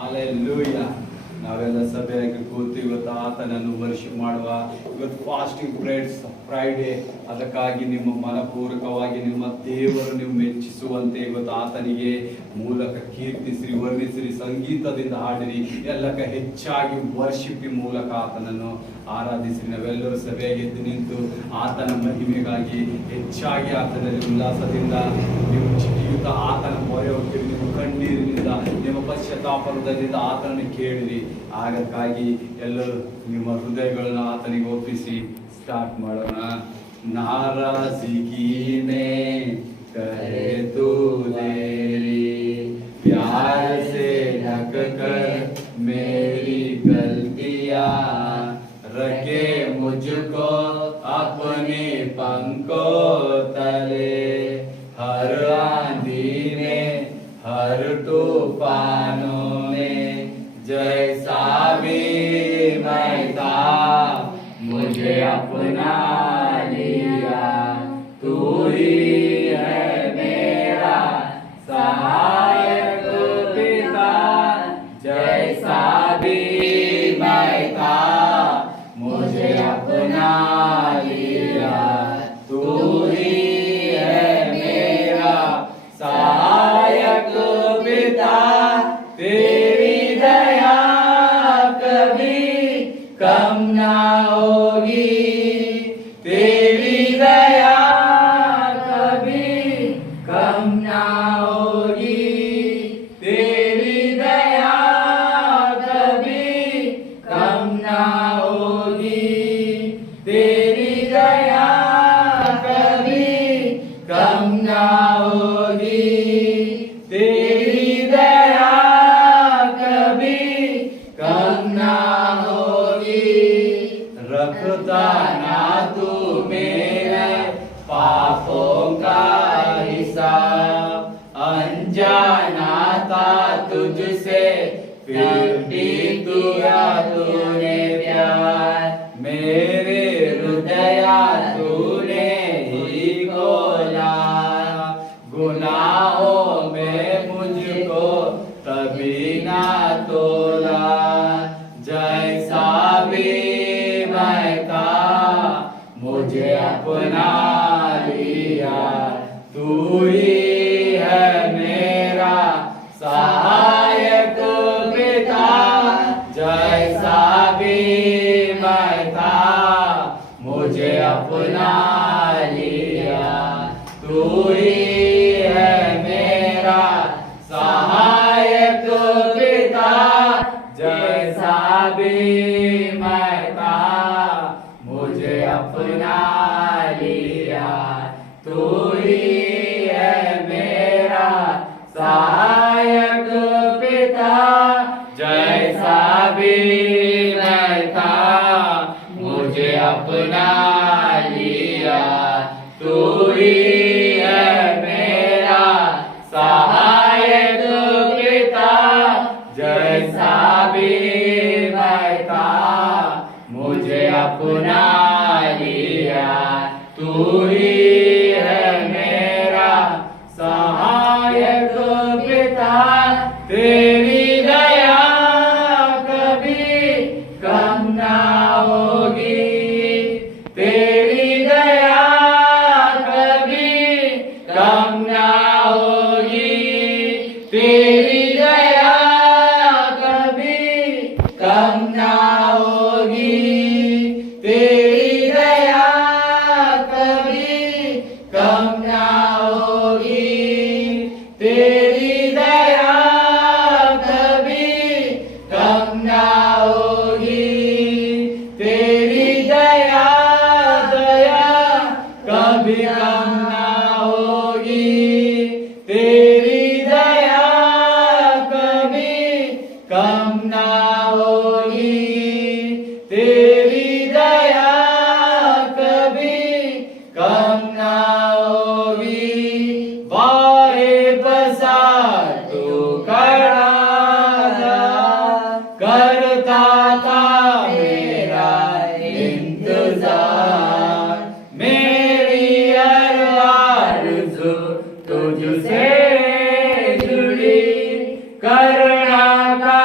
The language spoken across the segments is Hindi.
ಹಾಲೆಲೂಯಾ. ನಾವೆಲ್ಲ ಸಭೆಯಾಗಿ ಕೂತು ಇವತ್ತು ಆತನನ್ನು ವರ್ಷೆ ಮಾಡುವ. ಇವತ್ತು ಫಾಸ್ಟಿಂಗ್ ಫ್ರೈಡೇ. ಅದಕ್ಕಾಗಿ ನಿಮ್ಮ ಮನಪೂರ್ವಕವಾಗಿ ನಿಮ್ಮ ದೇವರು ನೀವು ಮೆಚ್ಚಿಸುವಂತೆ ಇವತ್ತು ಆತನಿಗೆ ಮೂಲಕ ಕೀರ್ತಿಸಿರಿ, ವರ್ಣಿಸಿರಿ, ಸಂಗೀತದಿಂದ ಹಾಡಿರಿ, ಎಲ್ಲಕ್ಕ ಹೆಚ್ಚಾಗಿ ವರ್ಷಿಪಿ ಮೂಲಕ ಆತನನ್ನು ಆರಾಧಿಸಿರಿ. ನಾವೆಲ್ಲರೂ ಸಭೆಯಾಗಿ ಎದ್ದು ನಿಂತು ಆತನ ಮಹಿಮೆಗಾಗಿ ಹೆಚ್ಚಾಗಿ ಆತನಲ್ಲಿ ಉಲ್ಲಾಸದಿಂದ ನೀವು ಜಿಗಿಯುತ್ತ ಆತನ ಮೊರೆ ಹೋಗ್ತೀರಿ. ನೀವು ಕಣ್ಣೀರಿನಿಂದ ನಿಮ್ಮ ಪಶ್ಚಾತ್ತಾಪದಿಂದ ಆತನನ್ನು ಕೇಳಿರಿ. ಹಾಗಾಗಿ ಎಲ್ಲರೂ ನಿಮ್ಮ ಹೃದಯಗಳನ್ನು ಆತನಿಗೆ ಒಪ್ಪಿಸಿ ಸ್ಟಾರ್ಟ್ ಮಾಡೋಣ. नाराज़गी में करे तू देरी, प्यार से ढक कर मेरी गलतियाँ, रखे मुझको अपने पंखों तले, हर आंधी में हर तूफानों में जैसा भी मैं था मुझे अपना लिया, तू ही है मेरा सहायक पिता, जैसा भी मैं था मुझे अपना लिया, तू ही है मेरा सहायक पिता, तेरी दया कभी कम ना होगी, तेरी दया कभी कम ना होगी, तेरी दया कभी कम ना होगी, तेरी दया कभी कम ना होगी, तेरी दया कभी कम ना होगी। रखता ना तू मेरे पापों का हिसाब, अनजाना था तुझसे फिर भी तूने प्यार, मेरे हृदय तूने ही खोला, गुनाहों में मुझको कभी ना तोला, जैसा भी मैं था मुझे अपना लिया, तू ही है मेरा सहायक पिता, जैसा भी मैं था मुझे अपना लिया, तू ही है मेरा सहायक पिता, जैसा भी मैं था मुझे अपना लिया, तू ही है मेरा सहायक पिता, जैसा भी मैं था मुझे अपना लिया, तू ही है मेरा सहायक पिता, जैसा भी मैं था मुझे अपना लिया, तू ही है मेरा सहायक पिता, तेरी दया कभी कम ना होगी, तेरी दया कभी कम ना होगी, तेरी दया कभी कम ना होगी, तेरी दया कभी कम ना होगी, तेरी दया कभी कम ना होगी, तेरी दया कभी कम ना होगी, तेरी दया कभी कम ना होगी, तेरी दया कभी कम ना होगी, बाहे बसा तू खड़ा करता था मेरा इंतजार, मेरी हर आरज़ू तुझसे जुड़ी, करना का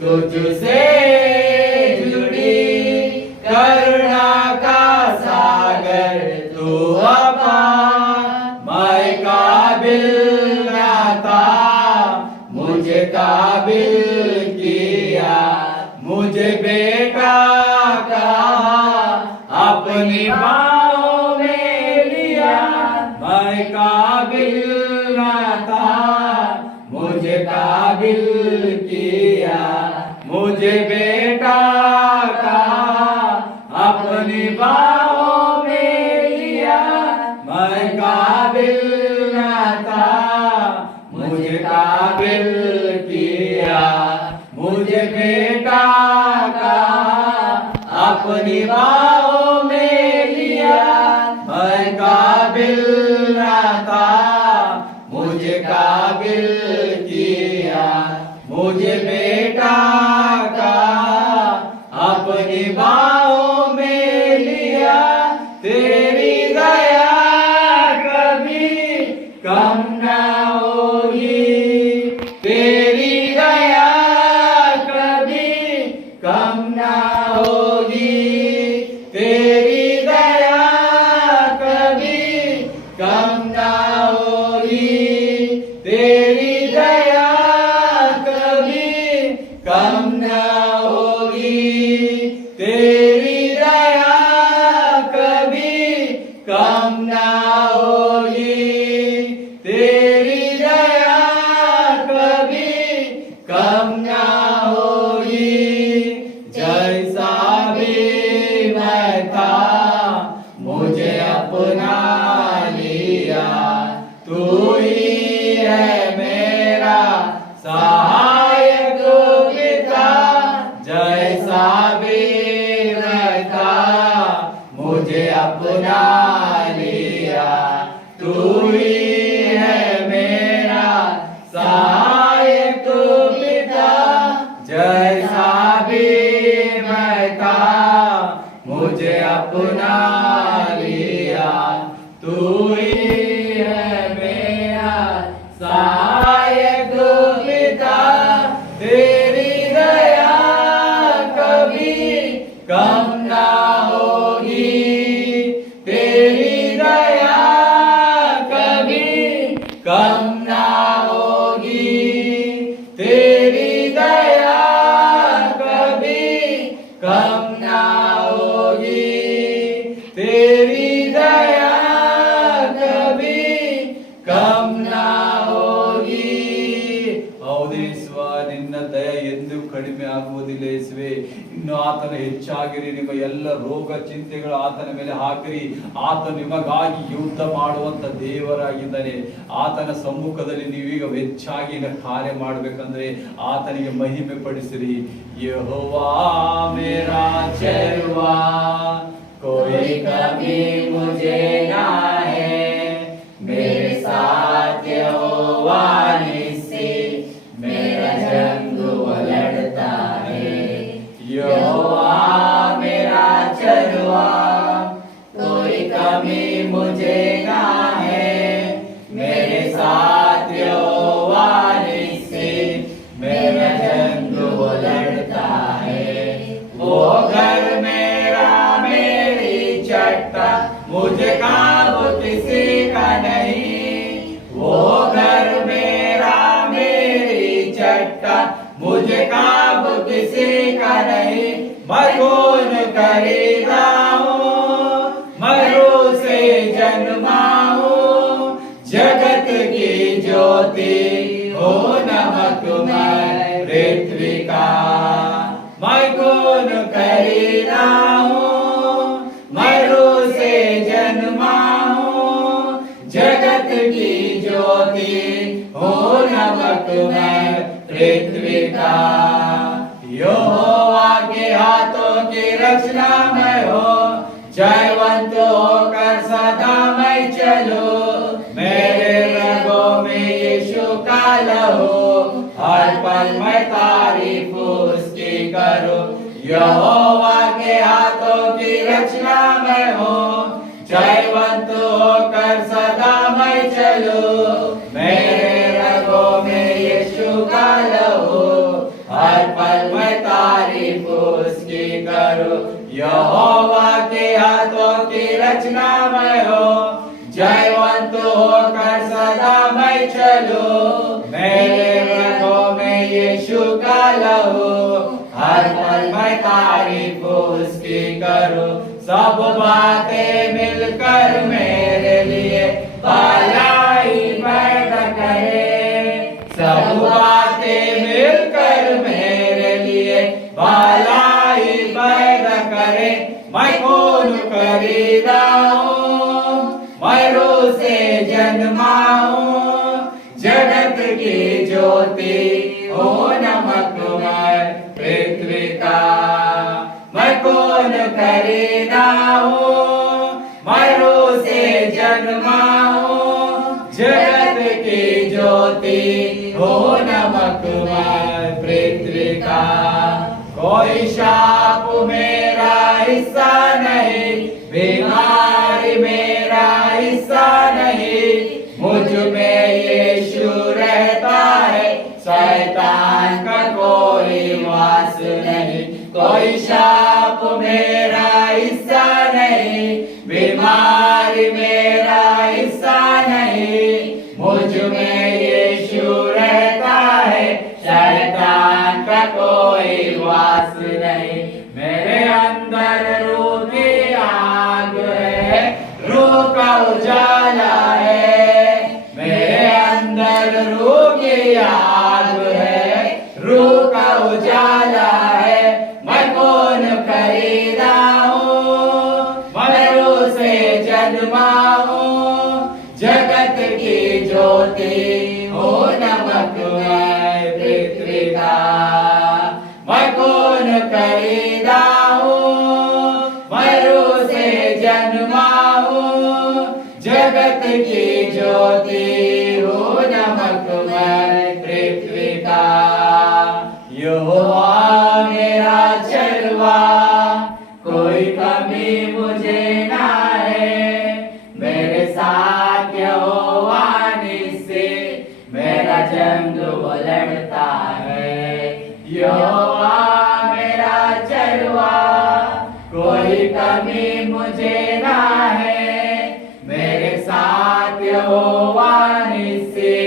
तुझसे जुड़ी करुणा का सागर तू अपार। मैं काबिल न था, मुझे काबिल किया, मुझे बेटा का अपनी बाहों में लिया। मैं काबिल न था, मुझे काबिल किया, मुझे बेटा का अपनी बाहों में लिया। मैं काबिल न था, मुझे काबिल किया, मुझे बेटा का अपनी बाहों में लिया। मैं काबिल न था, मुझे काबिल किया, मुझे बेटा का अपनी बाहों में लिया। तेरी दया कभी कम न होगी, तेरी दया कभी कम न होगी, तेरी दया कभी कम न होगी, तेरी दया कभी कम न होगी, तेरी दया कभी कम न होगी, तेरी दया कभी कम न होगी। जैसा भी मैं था, मुझे अपना लिया, तू ही है मेरा सहायक पिता। जैसा भी मैं था, मुझे अपना लिया, तू ही है मेरा सहायक पिता। जैसा भी मैं था, मुझे अपना लिया, तू ही है मेरा सहायक पिता। तेरी दया कभी कम न होगी, तेरी दया कभी कम न होगी, तेरी दया कभी कम न होगी, तेरी दया कभी कम न होगी। ಹೌದು ಯೇಸುವ, ನಿನ್ನ ದಯ ಎಂದು ಕಡಿಮೆ ಆಗುವುದಿಲ್ಲ ಯೇಸುವೆ. ಇನ್ನು ಆತನ ಹೆಚ್ಚಾಗಿರಿ, ನಿಮ್ಮ ಎಲ್ಲ ರೋಗ ಚಿಂತೆಗಳು ಆತನ ಮೇಲೆ ಹಾಕಿರಿ. ಆತ ನಿಮಗಾಗಿ ಯುದ್ಧ ಮಾಡುವಂತ ದೇವರಾಗಿದ್ದಾನೆ. ಆತನ ಸಮ್ಮುಖದಲ್ಲಿ ನೀವೀಗ ಹೆಚ್ಚಾಗಿ ಕಾರ್ಯ ಮಾಡ್ಬೇಕಂದ್ರೆ ಆತನಿಗೆ ಮಹಿಮೆ ಪಡಿಸಿರಿ. ಯೆಹೋವಾ ಮೇರಾ ಚರುವಾ, कोई कभी मुझे ना है, मेरे साथ यहोवा निस्सी मेरा जंग वो लड़ता है। यहोवा मेरा चरवा, कोई कमी मुझे ना है, मेरे साथ यहोवा निस्सी मेरा जंग वो लड़ता है। वो घर मेरा मेरी चट्टा, मुझे काबू किसी का नहीं। वो घर मेरा मेरी चट्टा, मुझे काबू किसी का नहीं। मैं कौन खरीदा हूँ, मरू से जन्मा हूँ, जगत की ज्योति हो नमक मैं पृथ्वी का। मैं कौन खरीदा हूँ, मरू से जन्मा हूँ, जगत की ज्योति हो नमक मैं पृथ्वी का। यहोवा के हाथों की रचना मैं हो, जयवंत होकर सदा मैं चलूं। मेरे रगों में यीशु का लहू, हर पल मैं तारीफ उसकी करूं। यहोवा के हाथों की रचना मैं हूँ, जयवंत होकर सदा मैं चलूं। मेरे रगों में यीशु का लहू, हर पल मैं तारीफ उसकी करूं। यहोवा के हाथों की रचना मैं हो, जयवंत होकर सदा मैं चलूं। मेरे रगों में यीशु का लहू, हर पल मैं तारीफ उसकी करूं। सब बातें मिलकर मेरे लिए भलाई पैदा करे, सब बातें मिलकर मेरे लिए भलाई पैदा करे। मैं कौन खरीदा हूँ, मैं रूह से जन्मा हूँ, जगत की ज्योति हो नमक मैं पृथ्वी का। मैं कौन खरीदा हूँ, मैं रूह से जन्मा हूँ, जगत की ज्योति हो नमक मैं पृथ्वी का। कोई शाप मेरा हिस्सा नहीं, बीमारी मेरा हिस्सा नहीं, मुझ में यीशु रहता है, शैतान का कोई वास नहीं। कोई शाप मेरा हिस्सा नहीं, बीमारी मेरा हिस्सा नहीं, मुझ में यीशु रहता है, शैतान का कोई वास नहीं। मेरे अंदर रूह की आग है, रूह का उजाला है। मेरे अंदर रूह की आग है, रूह का उजाला है। मैं कौन खरीदा हूँ, मैं रूह से जन्मा हूँ, जगत की ज्योति हो नमक मैं पृथ्वी का। मैं कौन खरीदा हूँ, मैं रूह से जन्मा हूँ, जगत की ज्योति हो नमक मैं पृथ्वी का। यहोवा मेरा चरवा, कोई कमी मुझे ना है। मेरे साथ यहोवा निस्से मेरा जंग वो लड़ता है। यहोवा मेरा चरवा, कोई कमी मुझे ना है। मेरे साथ यहोवा निस्से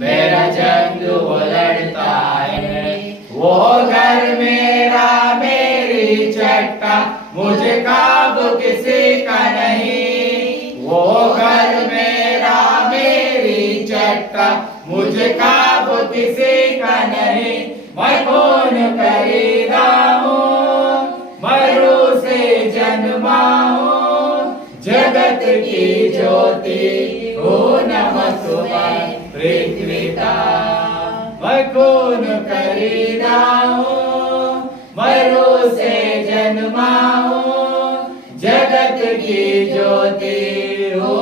मेरा जंग वो लड़ता है। वो घर मेरा मेरी चट्टा, मुझे काबू किसी का नहीं। वो घर मेरा मेरी चट्टा, मुझे काबू किसी का नहीं। मैं कौन खरीदा हूँ, मैं रूह से जन्मा हूँ, जगत की ज्योति हो नमक मैं पृथ्वी का। मैं कौन खरीदा हूँ, मैं रूह से जन्मा हूँ, जगत की ज्योति हो